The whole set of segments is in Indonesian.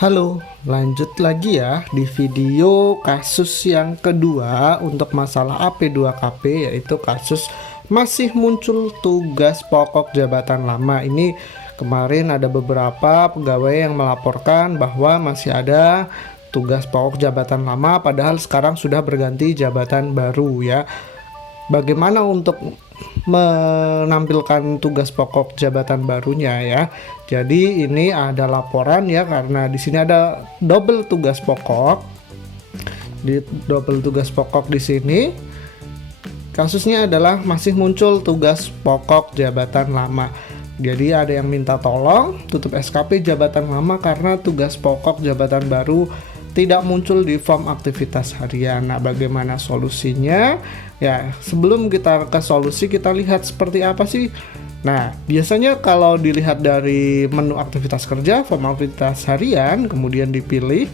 Halo, lanjut lagi ya di video kasus yang kedua untuk masalah AP2KP, yaitu kasus masih muncul tugas pokok jabatan lama. Ini kemarin ada beberapa pegawai yang melaporkan bahwa masih ada tugas pokok jabatan lama, padahal sekarang sudah berganti jabatan baru ya. Bagaimana untuk menampilkan tugas pokok jabatan barunya ya? Jadi ini ada laporan ya, karena di sini ada double tugas pokok. Di double tugas pokok di sini kasusnya adalah masih muncul tugas pokok jabatan lama. Jadi ada yang minta tolong tutup SKP jabatan lama karena tugas pokok jabatan baru tidak muncul di form aktivitas harian. Nah, bagaimana solusinya? Ya, sebelum kita ke solusi, kita lihat seperti apa sih. Nah, biasanya kalau dilihat dari menu aktivitas kerja, form aktivitas harian, kemudian dipilih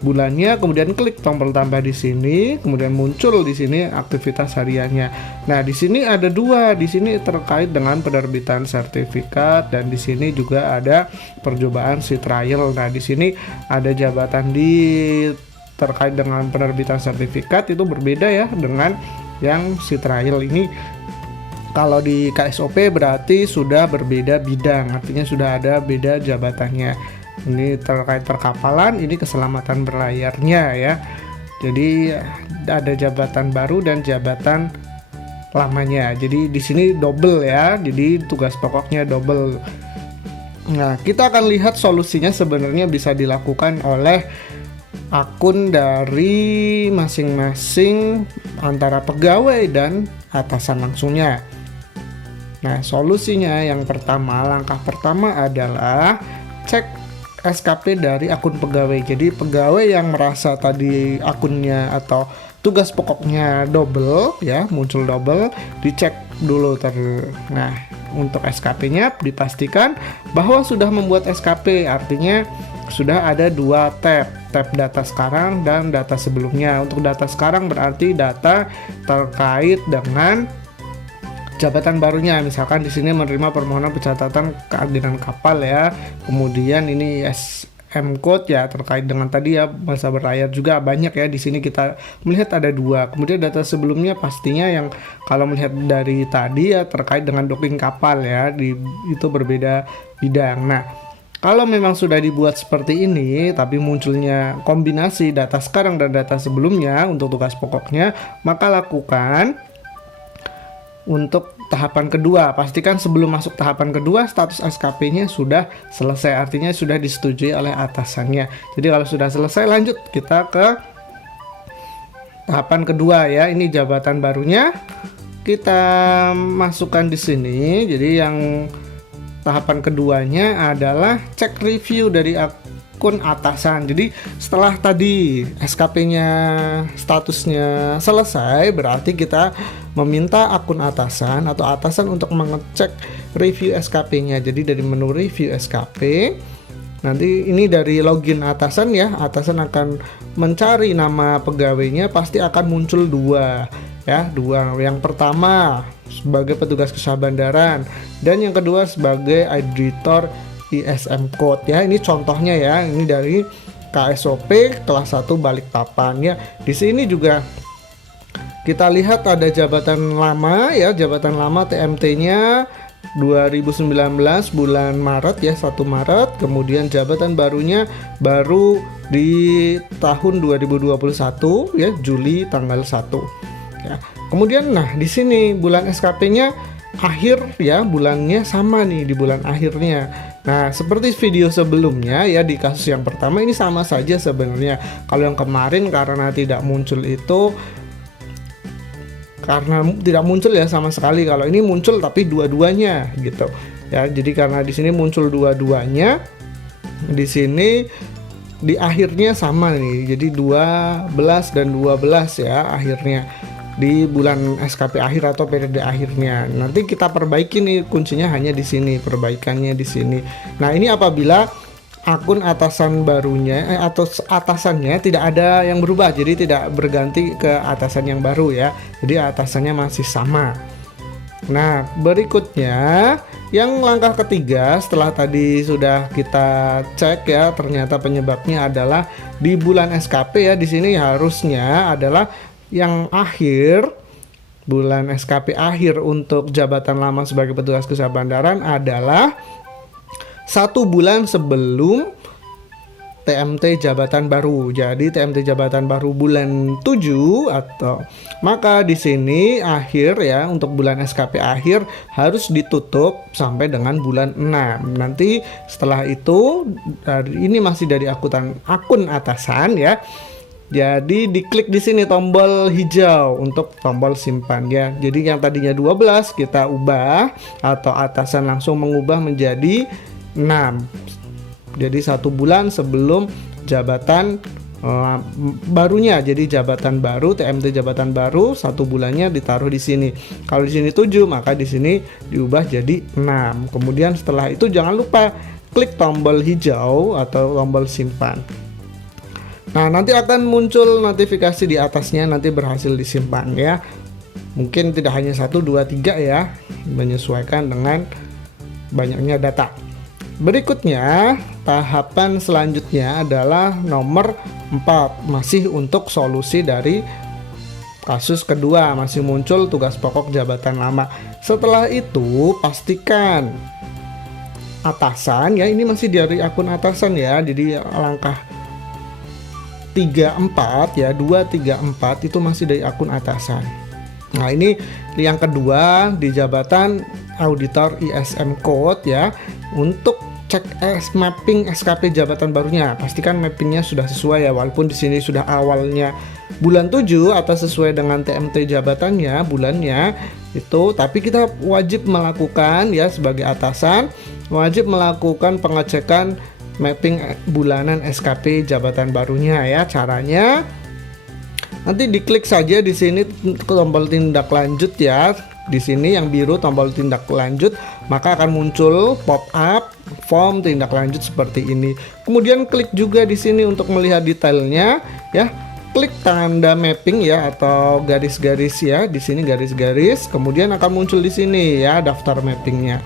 bulannya, kemudian klik tombol tambah di sini, kemudian muncul di sini aktivitas hariannya. Nah, di sini ada dua, di sini terkait dengan penerbitan sertifikat, dan di sini juga ada percobaan si trial. Nah, di sini ada jabatan terkait dengan penerbitan sertifikat, itu berbeda ya dengan yang si trial ini. Kalau di KSOP berarti sudah berbeda bidang, artinya sudah ada beda jabatannya. Ini terkait perkapalan, ini keselamatan berlayarnya ya. Jadi ada jabatan baru dan jabatan lamanya. Jadi di sini double ya. Jadi tugas pokoknya double. Nah, kita akan lihat solusinya sebenarnya bisa dilakukan oleh akun dari masing-masing antara pegawai dan atasan langsungnya. Nah, solusinya yang pertama, langkah pertama adalah cek SKP dari akun pegawai. Jadi pegawai yang merasa tadi akunnya atau tugas pokoknya double ya, muncul double, dicek dulu Nah, untuk SKP-nya dipastikan bahwa sudah membuat SKP, artinya sudah ada dua tab data sekarang dan data sebelumnya. Untuk data sekarang berarti data terkait dengan jabatan barunya, misalkan di sini menerima permohonan pencatatan keadilan kapal ya. Kemudian ini SM code ya, terkait dengan tadi ya masa berlayar juga banyak ya. Di sini kita melihat ada dua. Kemudian data sebelumnya pastinya yang kalau melihat dari tadi ya terkait dengan docking kapal ya, itu berbeda bidang. Nah, kalau memang sudah dibuat seperti ini tapi munculnya kombinasi data sekarang dan data sebelumnya untuk tugas pokoknya, maka lakukan untuk tahapan kedua. Pastikan sebelum masuk tahapan kedua status SKP-nya sudah selesai, artinya sudah disetujui oleh atasannya. Jadi kalau sudah selesai, lanjut kita ke tahapan kedua ya. Ini jabatan barunya kita masukkan di sini. Jadi yang tahapan keduanya adalah cek review dari akun atasan. Jadi setelah tadi SKP-nya statusnya selesai, berarti kita meminta akun atasan atau atasan untuk mengecek review SKP-nya. Jadi dari menu review SKP, nanti ini dari login atasan ya, atasan akan mencari nama pegawainya, pasti akan muncul dua ya, dua. Yang pertama sebagai petugas kesabandaran dan yang kedua sebagai editor ISM code ya. Ini contohnya ya, ini dari KSOP kelas 1 Balikpapan ya. Di sini juga kita lihat ada jabatan lama ya, jabatan lama TMT-nya 2019 bulan Maret ya, 1 Maret. Kemudian jabatan barunya baru di tahun 2021 ya, Juli tanggal 1 ya. Kemudian nah di sini bulan SKP-nya akhir ya, bulannya sama nih di bulan akhirnya. Nah, seperti video sebelumnya ya, di kasus yang pertama ini sama saja sebenarnya. Kalau yang kemarin karena tidak muncul itu karena tidak muncul ya sama sekali. Kalau ini muncul tapi dua-duanya gitu ya. Jadi karena di sini muncul dua-duanya, di sini di akhirnya sama nih. Jadi 12 dan 12 ya akhirnya di bulan SKP akhir atau periode akhirnya. Nanti kita perbaiki nih, kuncinya hanya di sini, perbaikannya di sini. Nah, ini apabila akun atasan barunya atau atasannya tidak ada yang berubah, jadi tidak berganti ke atasan yang baru ya. Jadi atasannya masih sama. Nah, berikutnya yang langkah ketiga setelah tadi sudah kita cek ya, ternyata penyebabnya adalah di bulan SKP ya. Di sini harusnya adalah yang akhir bulan SKP akhir untuk jabatan lama sebagai petugas keselamatan bandaran adalah 1 bulan sebelum TMT jabatan baru. Jadi TMT jabatan baru bulan 7 atau maka di sini akhir ya, untuk bulan SKP akhir harus ditutup sampai dengan bulan 6. Nanti setelah itu ini masih dari akun atasan ya. Jadi diklik di sini tombol hijau untuk tombol simpan ya. Jadi yang tadinya 12 kita ubah atau atasan langsung mengubah menjadi 6. Jadi 1 bulan sebelum jabatan barunya. Jadi jabatan baru, TMT jabatan baru 1 bulannya ditaruh di sini. Kalau di sini 7, maka di sini diubah jadi 6. Kemudian setelah itu jangan lupa klik tombol hijau atau tombol simpan. Nah, nanti akan muncul notifikasi di atasnya nanti berhasil disimpan ya. Mungkin tidak hanya 1, 2, 3 ya, menyesuaikan dengan banyaknya data. Berikutnya, tahapan selanjutnya adalah nomor 4, masih untuk solusi dari kasus kedua, masih muncul tugas pokok jabatan lama. Setelah itu, pastikan atasan ya, ini masih dari akun atasan ya. Jadi langkah 3, 4 ya, 2, 3, 4 itu masih dari akun atasan. Nah, ini yang kedua di jabatan auditor ISM code ya. Untuk cek mapping SKP jabatan barunya, pastikan mappingnya sudah sesuai ya, walaupun di sini sudah awalnya bulan 7 atau sesuai dengan TMT jabatannya bulannya itu, tapi kita wajib melakukan ya, sebagai atasan wajib melakukan pengecekan mapping bulanan SKP jabatan barunya ya. Caranya nanti diklik saja di sini tombol tindak lanjut ya. Di sini yang biru tombol tindak lanjut, maka akan muncul pop up form tindak lanjut seperti ini. Kemudian klik juga di sini untuk melihat detailnya ya. Klik tanda mapping ya atau garis-garis ya. Di sini garis-garis, kemudian akan muncul di sini ya daftar mappingnya.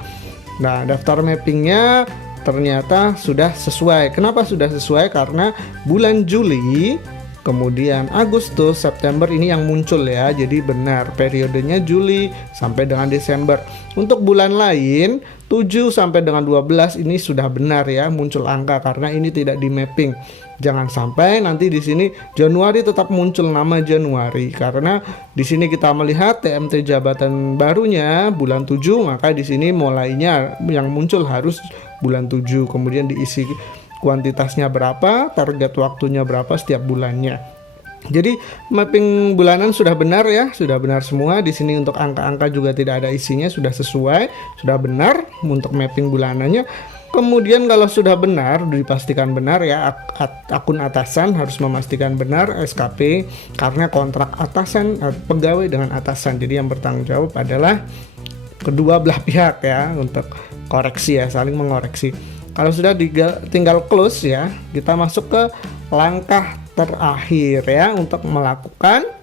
Nah, daftar mappingnya ternyata sudah sesuai. Kenapa sudah sesuai? Karena bulan Juli, kemudian Agustus, September ini yang muncul ya. Jadi benar periodenya Juli sampai dengan Desember. Untuk bulan lain 7 sampai dengan 12 ini sudah benar ya, muncul angka karena ini tidak di mapping. Jangan sampai nanti di sini Januari tetap muncul nama Januari, karena di sini kita melihat TMT jabatan barunya bulan 7, maka di sini mulainya yang muncul harus bulan 7, kemudian diisi kuantitasnya berapa, target waktunya berapa setiap bulannya. Jadi mapping bulanan sudah benar ya, sudah benar semua. Di sini untuk angka-angka juga tidak ada isinya, sudah sesuai, sudah benar untuk mapping bulanannya. Kemudian kalau sudah benar, dipastikan benar ya, akun atasan harus memastikan benar SKP, karena kontrak atasan pegawai dengan atasan. Jadi yang bertanggung jawab adalah kedua belah pihak ya, untuk koreksi ya, saling mengoreksi. Kalau sudah tinggal close ya, kita masuk ke langkah terakhir ya, untuk melakukan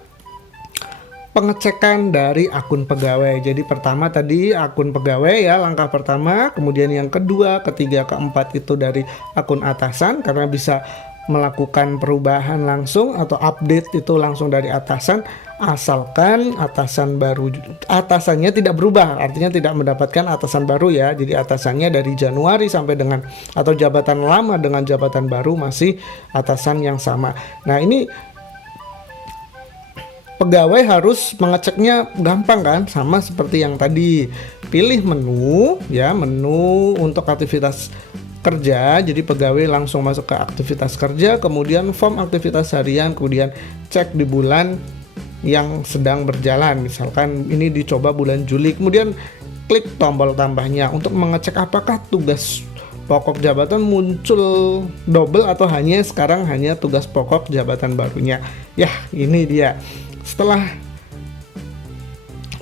pengecekan dari akun pegawai. Jadi pertama tadi akun pegawai ya, langkah pertama. Kemudian yang kedua, ketiga, keempat itu dari akun atasan, karena bisa melakukan perubahan langsung atau update itu langsung dari atasan, asalkan atasannya tidak berubah, artinya tidak mendapatkan atasan baru ya. Jadi atasannya dari Januari sampai dengan, atau jabatan lama dengan jabatan baru masih atasan yang sama. Nah, ini pegawai harus mengeceknya gampang kan, sama seperti yang tadi. Pilih menu ya, menu untuk aktivitas kerja. Jadi pegawai langsung masuk ke aktivitas kerja, kemudian form aktivitas harian, kemudian cek di bulan yang sedang berjalan. Misalkan ini dicoba bulan Juli, kemudian klik tombol tambahnya untuk mengecek apakah tugas pokok jabatan muncul double atau sekarang hanya tugas pokok jabatan barunya. Ya, ini dia. Setelah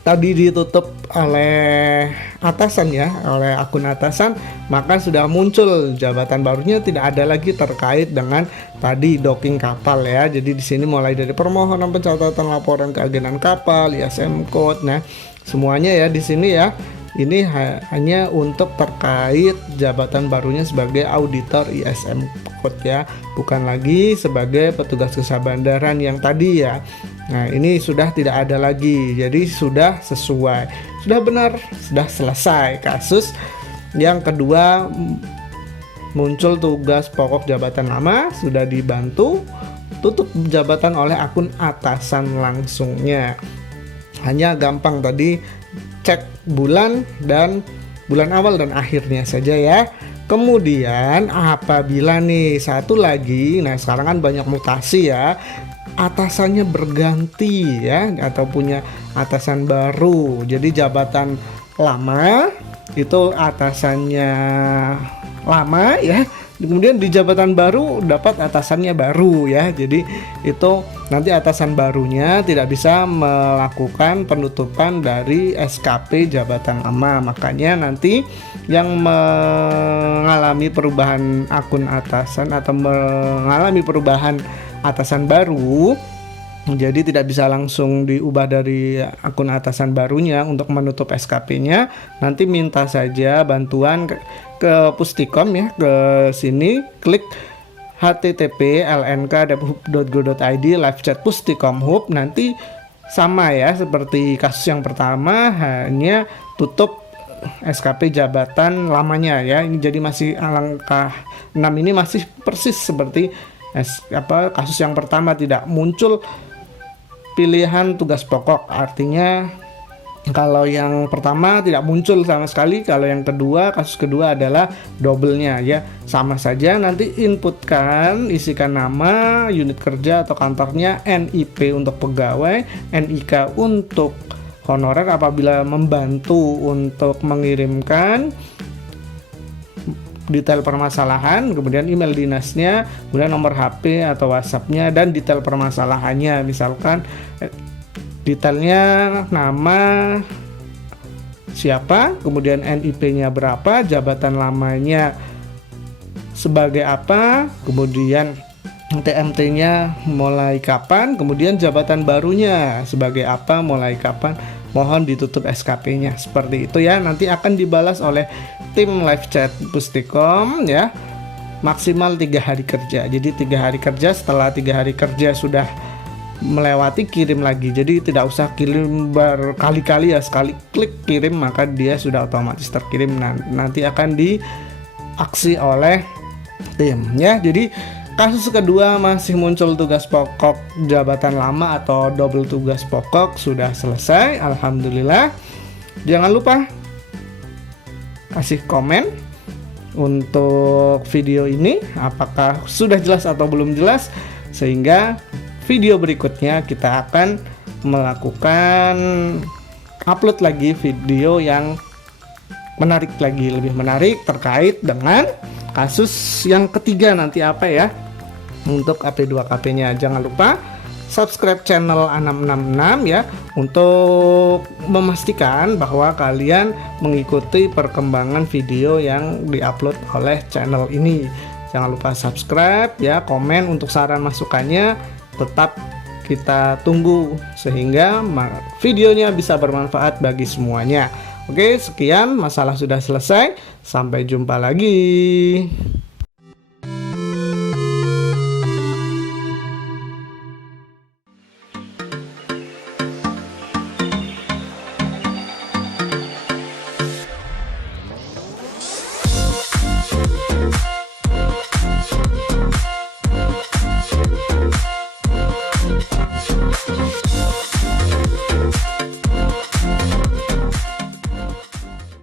tadi ditutup oleh atasan ya, oleh akun atasan, maka sudah muncul jabatan barunya, tidak ada lagi terkait dengan tadi docking kapal ya. Jadi di sini mulai dari permohonan pencatatan laporan keagenan kapal, ISM code. Nah, semuanya ya di sini ya. Ini hanya untuk terkait jabatan barunya sebagai auditor ISM Code ya, bukan lagi sebagai petugas usaha bandaran yang tadi ya. Nah, ini sudah tidak ada lagi. Jadi sudah sesuai, sudah benar, sudah selesai kasus yang kedua. Muncul tugas pokok jabatan lama, sudah dibantu tutup jabatan oleh akun atasan langsungnya. Hanya gampang tadi cek bulan awal dan akhirnya saja ya. Kemudian apabila nih satu lagi, nah sekarang kan banyak mutasi ya, atasannya berganti ya, atau punya atasan baru. Jadi jabatan lama itu atasannya lama ya, kemudian di jabatan baru dapat atasannya baru ya. Jadi itu nanti atasan barunya tidak bisa melakukan penutupan dari SKP jabatan lama. Makanya nanti yang mengalami perubahan akun atasan atau mengalami perubahan atasan baru, jadi tidak bisa langsung diubah dari akun atasan barunya untuk menutup SKP-nya. Nanti minta saja bantuan ke Pustikom ya, ke sini klik http://lnk.hub.go.id live chat Pustikom Hub. Nanti sama ya seperti kasus yang pertama, hanya tutup SKP jabatan lamanya ya. Ini jadi masih langkah 6 ini masih persis seperti kasus yang pertama, tidak muncul pilihan tugas pokok. Artinya kalau yang pertama tidak muncul sama sekali, kalau yang kedua, kasus kedua adalah double-nya ya. Sama saja, nanti inputkan, isikan nama, unit kerja atau kantornya, NIP untuk pegawai, NIK untuk honorer apabila membantu untuk mengirimkan detail permasalahan, kemudian email dinasnya, kemudian nomor HP atau WhatsApp-nya, dan detail permasalahannya. Misalkan detailnya nama siapa, kemudian NIP-nya berapa, jabatan lamanya sebagai apa, kemudian TMT-nya mulai kapan, kemudian jabatan barunya sebagai apa, mulai kapan, mohon ditutup SKP-nya. Seperti itu ya, nanti akan dibalas oleh tim live chat Pustikom ya, maksimal 3 hari kerja. Jadi 3 hari kerja, setelah 3 hari kerja sudah melewati, kirim lagi. Jadi tidak usah kirim berkali-kali ya, sekali klik kirim maka dia sudah otomatis terkirim. Nanti akan diaksi oleh tim ya. Jadi kasus kedua masih muncul tugas pokok jabatan lama atau double tugas pokok sudah selesai, alhamdulillah. Jangan lupa kasih komen untuk video ini, apakah sudah jelas atau belum jelas, sehingga video berikutnya kita akan melakukan upload lagi video yang menarik lagi, lebih menarik terkait dengan kasus yang ketiga nanti apa ya, untuk AP2KP-nya. Jangan lupa subscribe channel A666 ya, untuk memastikan bahwa kalian mengikuti perkembangan video yang diupload oleh channel ini. Jangan lupa subscribe ya, komen untuk saran masukannya tetap kita tunggu sehingga videonya bisa bermanfaat bagi semuanya. Oke, sekian, masalah sudah selesai. Sampai jumpa lagi.